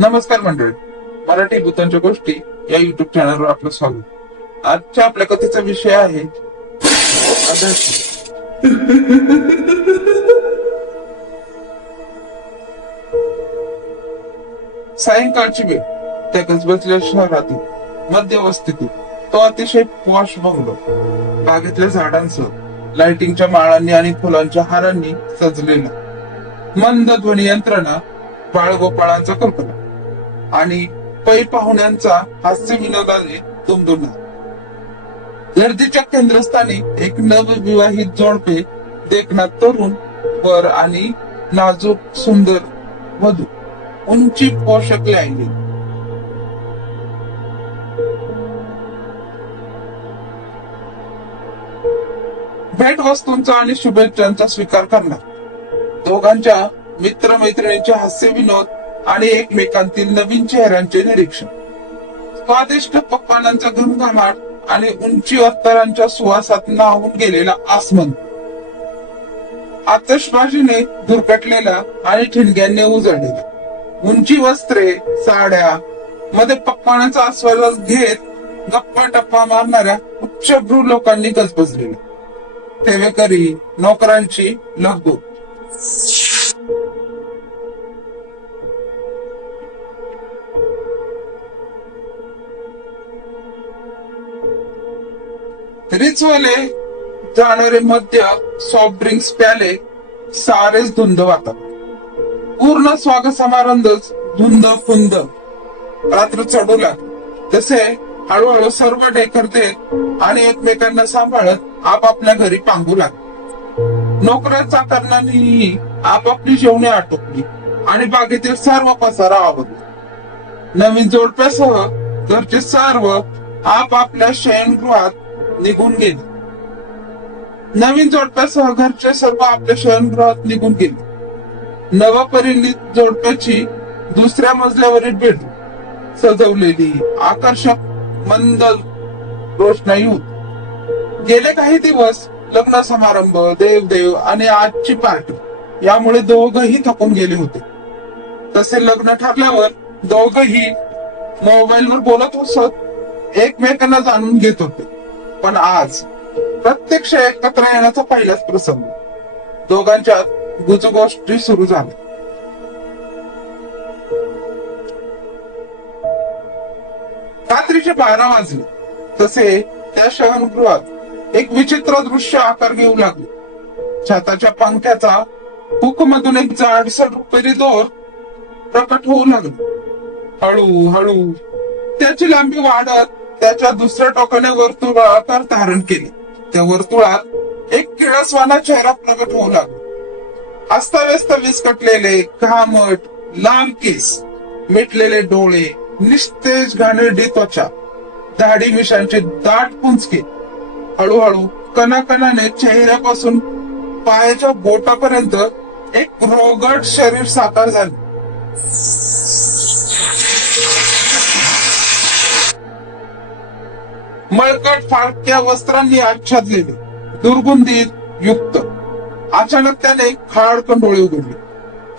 नमस्कार मंडळी. मराठी भूतांच्या गोष्टी या युट्यूब चॅनलवर आपलं स्वागत. आजच्या आपल्या कथेचा विषय आहे आदर्श. सायंकाळची वेळ. त्या गजबजलेल्या शहरातील मध्यवस्तीतील तो अतिशय पॉश बंगलो बागेतल्या झाडांसह लाइटिंगच्या माळांनी आणि फुलांच्या हारांनी सजलेला. मंद ध्वनी यंत्रणा, बाळगोपाळांचा कल्पना आणि पै पाहुण्यांचा हास्य विनोदाने दुमदुमला. गर्दीच्या केंद्रस्थानी एक नवविवाहित जोडपे, देखणा तरुण वर आणि नाजूक सुंदर वधू, उंची पोषक लैंगिक. भेट वस्तूंचा आणि शुभेच्छांचा स्वीकार करणार. दोघांच्या मित्रमैत्रिणींचे हास्य विनोद आणि एकमेकांतील नवीन चेहऱ्यांचे निरीक्षण. स्वादिष्ट पक्वानांचा घमघमाट आणि उंची अत्तरांच्या सुवासात न्हावून गेलेला आसमंत. आतषबाजीने धुरकटलेला आणि ठिणग्यांनी उजळलेला. उंची वस्त्रे, साड्या मध्ये पक्वानाचा आस्वाद घेत गप्पा टप्पा मारणाऱ्या उच्चभ्रू लोकांनी गजबजलेला. सेवेकरी, नोकरांची लगबग. रिचवाले जाणारे मद्य, सॉफ्ट ड्रिंक्स प्याले, सारेच धुंद वाटत. पूर्ण स्वागत समारंभच धुंद फुंद. रात्र चढू लागली तसे हळूहळू सर्व डेकर देत आणि एकमेकांना सांभाळत आपापल्या घरी पांगू लागले. नोकऱ्या चाकरणांनीही आपापली जेवणे आटोपली आणि बागेतील सर्व पसारा आवरला. नवीन जोडप्यासह घरचे सर्व आपापल्या शयनगृहात निघून गेले. नवीन जोडप्यासह घरचे सर्व आपल्या शयनगृहात निघून गेले. नवपरिणीत जोडप्याची दुसऱ्या मजल्यावरील बेडरूम सजवलेली, आकर्षक मंद रोषणाई होती. गेले काही दिवस लग्न समारंभ, देवदेव आणि आजची पार्टी यामुळे दोघही थकून गेले होते. तसे लग्न ठरल्यावर दोघही मोबाईलवर बोलत असत, एकमेकांना जाणून घेत होते. पण आज प्रत्यक्ष एकत्र येण्याचा पहिलाच प्रसंग. दोघांच्यात गुजगोष्टी सुरू झाल्या. रात्रीचे 12 वाजले तसे त्या शयनगृहात एक विचित्र दृश्य आकार घेऊ लागले. छताच्या पंख्याचा हुकमधून एक जाडसर रुपेरी दोर प्रकट होऊ लागला. हळूहळू त्याची लांबी वाढत त्याच्या दुसऱ्या टोकाने वर्तुळाकार धारण केले. त्या वर्तुळात एक किळसवाना चेहरा प्रकट होऊ लागला. अस्ताव्यस्त विस्कटलेले घामट, लांब केस, मिटलेले डोळे, निस्तेज घाणेरडी त्वचा, दाढी मिशांचे दाट पुंजके. हळूहळू कणाकणाने चेहऱ्यापासून पायाच्या बोटापर्यंत एक रोगट शरीर साकार झाले. मळकट फाटक्या वस्त्रांनी आच्छादलेले, दुर्गंधीत युक्त. अचानक त्याने खाडकन डोळे उघडले.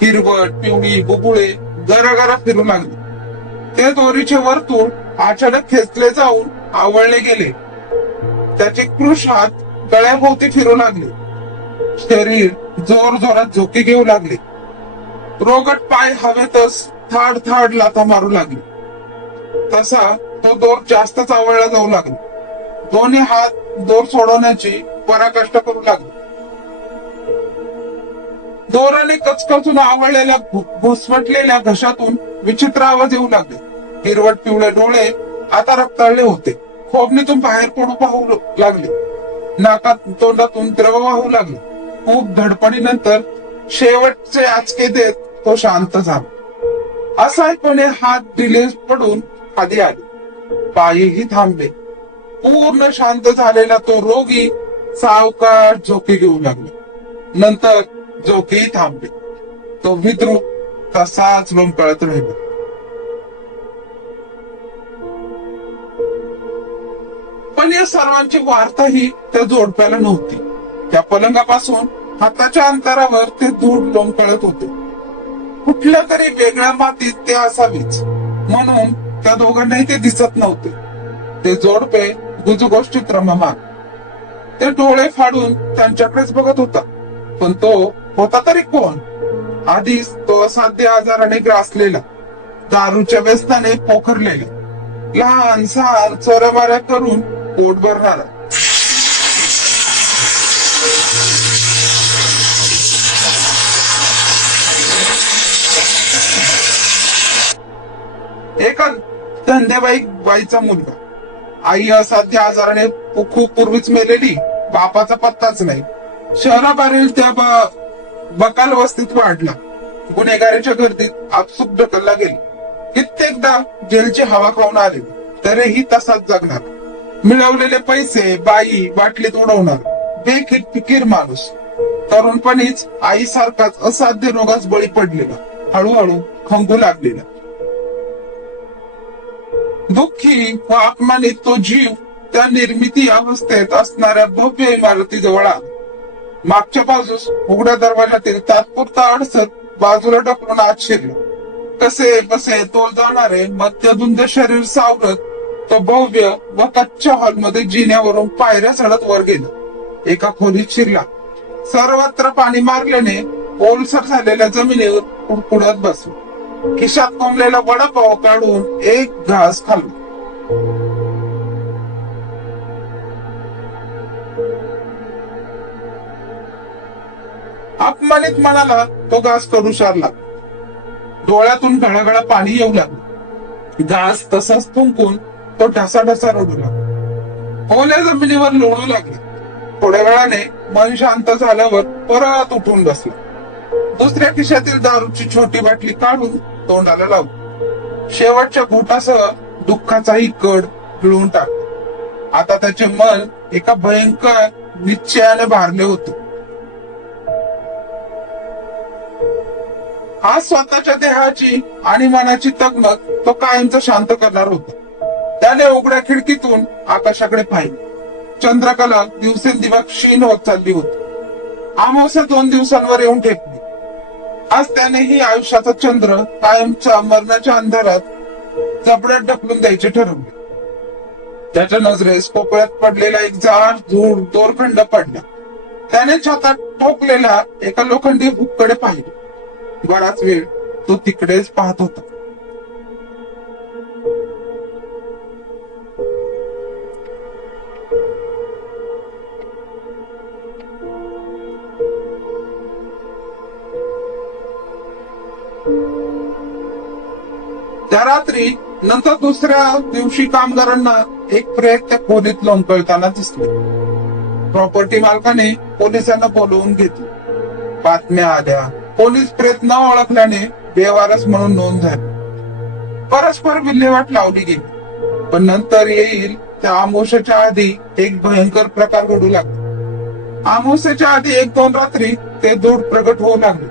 हिरवट, पिवळी बुबुळे गरागरा फिरू लागले. ते दोरीचे वर्तुळ अचानक खेचले जाऊन आवळले गेले. त्याचे कृश हात गळ्याभोवती फिरू लागले. शरीर जोर जोरात झोके घेऊ लागले. रोगट पाय हवेतच थाड थाड लाथा मारू लागले. तसा तो दोर जास्तच आवळला जाऊ लागला. दोन्ही हात दोर सोडवण्याची पराकाष्ठा करू लागले. दोराने कचकचून आवळलेल्या घुसमटलेल्या घशातून विचित्र आवाज येऊ लागले. हिरवट पिवळे डोळे आता रक्ताळले होते. खोबणीतून बाहेर पडू पाहू लागले. नाकात तोंडातून द्रव वाहू लागले. खूप धडपडीनंतर शेवटचे आचके देत तो शांत झाला. असहायपणे हात दिले पडून खाली आले. पायही थांबले. पूर्ण शांत झालेला तो रोगी सावकाश झोके घेऊ लागला. नंतर झोकेही थांबले. तो विद्रूप तसाच लोंबकळत राहिला. पण या सर्वांची वार्ताही त्या जोडप्याला नव्हती. त्या पलंगापासून हाताच्या अंतरावर ते दूर लोंबकळत होते. कुठल्या तरी वेगळ्या मातीत ते असावीच, म्हणून त्या दोघांनाही ते दिसत नव्हते. ते जोडपे गुजगोष्टीत रममान. ते डोळे फाडून त्यांच्याकडेच बघत होता. पण तो होता तरी कोण? आधीच तो असाध्य आजाराने ग्रासलेला, दारूच्या व्यसनाने पोखरलेला, लहान सहान चोऱ्यामाऱ्या करून पोट भरणारा. एका बाईचा मुलगा. आई असाध्य आजाराने खूप पूर्वीच मेलेली, बापाचा पत्ताच नाही. शहराबाहेरील त्या बकाल वस्तीत वाढला. गुन्हेगारीच्या गर्दीत आपसूक ढकलला गेली. कित्येकदा जेलची हवा खाऊन आले, तरीही तसाच जगणार. मिळवलेले पैसे बाई बाटलीत उडवणार, बेफिकीर माणूस. तरुणपणीच आई सारखाच असाध्य रोगास बळी पडलेला, हळूहळू खंगू लागलेला. दुःखी व अपमानित तो जीव त्या निर्मिती अवस्थेत असणाऱ्या भव्य इमारतीजवळ आला. मागच्या बाजूस उघड्या दरवाजातील तात्पुरता अडसर बाजूला ढकलून आत शिरला. कसे बसे तोल जाणारे मध्यधुंद शरीर सावरत तो भव्य व कच्च्या हॉलमध्ये जिन्यावरून पायऱ्या चढत वर गेला. एका खोलीत शिरला. सर्वत्र पाणी मारल्याने ओलसर झालेल्या जमिनीवर कुडकुडत बसला. खिशात कोंबलेला वडापाव काढून एक घास खाल्ला. अपमानित मनाला तो घास करू शारला. डोळ्यातून घळघळ पाणी येऊ लागलं. घास तसाच थुंकून तो ढसाढसा रडू लागला. ओल्या जमिनीवर लोळू लागला. थोड्या वेळाने मन शांत झाल्यावर परत उठून बसला. दुसऱ्या खिशातील दारूची छोटी बाटली काढून तोंडाला लावली. शेवटच्या घोटासह दुःखाचाही कड पिळून टाकला. आता त्याचे मन एका भयंकर निश्चयाने भारले होते. आज स्वतःच्या देहाची आणि मनाची तगमग तो कायमच शांत करणार होता. त्याने उघड्या खिडकीतून आकाशाकडे पाहिले. चंद्रकला दिवसेंदिवस क्षीण होत चालली होती. अमावस्या 2 दिवसांवर येऊन ठेपली. आज त्यानेही आयुष्याचा चंद्र कायमच्या मरणाच्या अंधारात जबड्यात ढकलून द्यायचे ठरवले. त्याच्या नजरेस कोपऱ्यात पडलेला एक जाड धूळ दोरखंड पडला. त्याने छातात ठोकलेला एका लोखंडी हुककडे पाहिले. बराच वेळ तो तिकडेच पाहत होता. त्या रात्री नंतर दुसऱ्या दिवशी कामगारांना एक प्रेत त्या खोलीत लोंबकळताना दिसले. प्रॉपर्टी मालकाने पोलिसांना बोलवून घेतले. बातम्या आल्या. पोलीस प्रेत न ओळखल्याने बेवारस म्हणून नोंद झाली. परस्पर विल्हेवाट लावली गेली. पण नंतर येईल त्या अमावस्येच्या आधी एक भयंकर प्रकार घडू लागला. अमावस्येच्या आधी 1-2 रात्री ते दूर प्रगट होऊ लागले.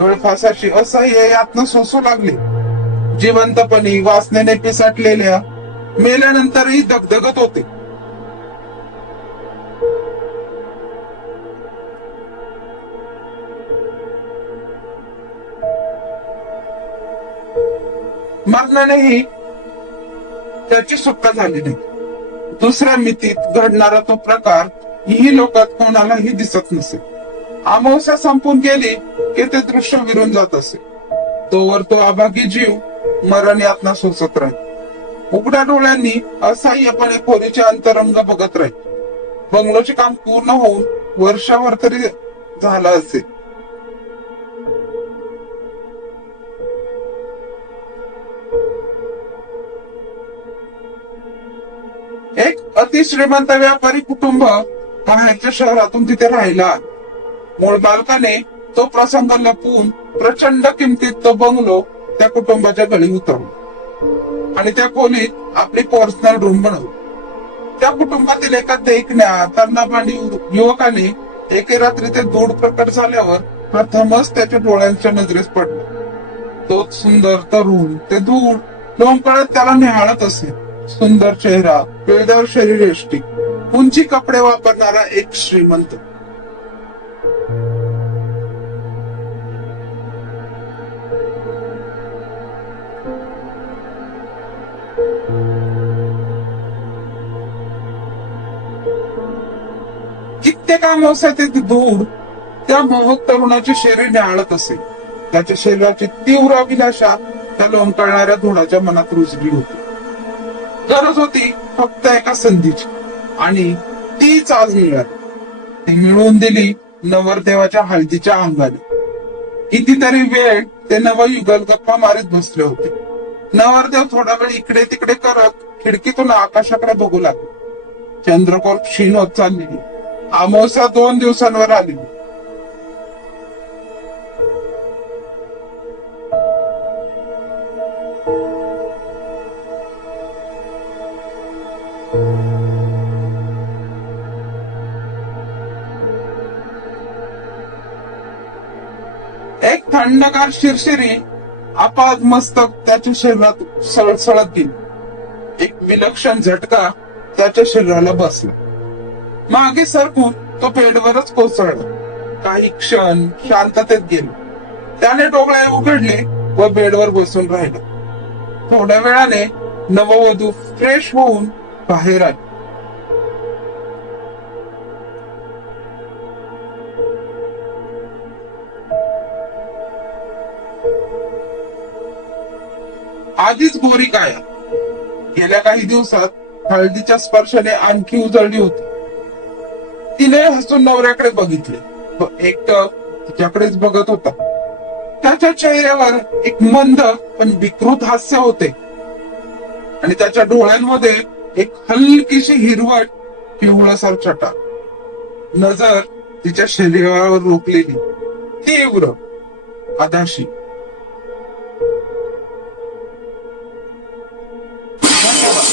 गळफासाची असह्य यातना सोसू लागले. जिवंतपणी वासनेने पिसाटलेल्या मेल्यानंतरही दगदगत होते. मरणानेही त्याची सुटका झाली नाही. दुसऱ्या मितीत घडणारा तो प्रकार ही लोकात कोणालाही दिसत नसे. अमावस्या संपून गेली की ते दृश्य विरून जात असे. तोवर तो अभागी जीव मरण यातना सोसत राहील. उघड्या डोळ्यांनी असह्यपणे खोलीचे अंतरंग बघत राहील. बंगलोचे काम पूर्ण होऊन वर्षभर तरी झालं असेल. एक अतिश्रीमंत व्यापारी कुटुंब बाहेरच्या शहरातून तिथे राहिला. मूळ मालकाने तो प्रसंग लपवून प्रचंड किमतीत तो बंगलो त्या कुटुंबाच्या गळी उतरला आणि त्या खोलीत आपली पर्सनल रूम बनवली. त्या कुटुंबातील एका देखण्या तरुणापाडी युवकाने एके रात्री ते दूध प्रकट झाल्यावर प्रथमच त्याच्या डोळ्यांच्या नजरेस पडला. तो सुंदर तरुण ते दूध लोंबकळत त्याला निहाळत असे. सुंदर चेहरा, पिळदार शरीरयष्टी, उंची कपडे वापरणारा एक श्रीमंत. प्रत्येक अमावस्यात धूळ त्या मोहक तरुणाचे शरीर न्याहाळत असे. त्याच्या शरीराची तीव्र अभिलाषा त्या लोंबकळणाऱ्या धुळाच्या मनात रुजली होती. गरज होती फक्त एका संधीची आणि तीच आज मिळाली. ती मिळवून दिली नवरदेवाच्या हळदीच्या अंगाने. कितीतरी वेळ ते नवयुगल गप्पा मारीत बसले होते. नवरदेव थोडा वेळ इकडे तिकडे करत खिडकीतून आकाशाकडे बघू लागले. चंद्रकोर क्षीण होत चाललेली. अमावस्या 2 दिवसांवर आलेली. एक थंडगार शिरशिरी आपाद मस्तक त्याच्या शरीरात सळसळत गेली. एक विलक्षण झटका त्याच्या शरीराला बसला. मागे सरकून तो बेडवरच कोसळला. काही क्षण शांततेत गेले. त्याने डोळे उघडले व बेडवर बसून राहिला. थोड्या वेळाने नववधू फ्रेश होऊन बाहेर आली. आधीच गोरी काया गेल्या काही दिवसात हळदीच्या स्पर्शाने आणखी उजळली होती. तिने हसून नवऱ्याकडे बघितले. तो एकटक तिच्याकडेच बघत होता. त्याच्या चेहऱ्यावर एक मंद पण विकृत हास्य होते आणि त्याच्या डोळ्यांमध्ये एक हलकीशी हिरवट पिवळसर छटा. नजर तिच्या शरीरावर रोखलेली, तीव्र, अदाशी. धन्यवाद.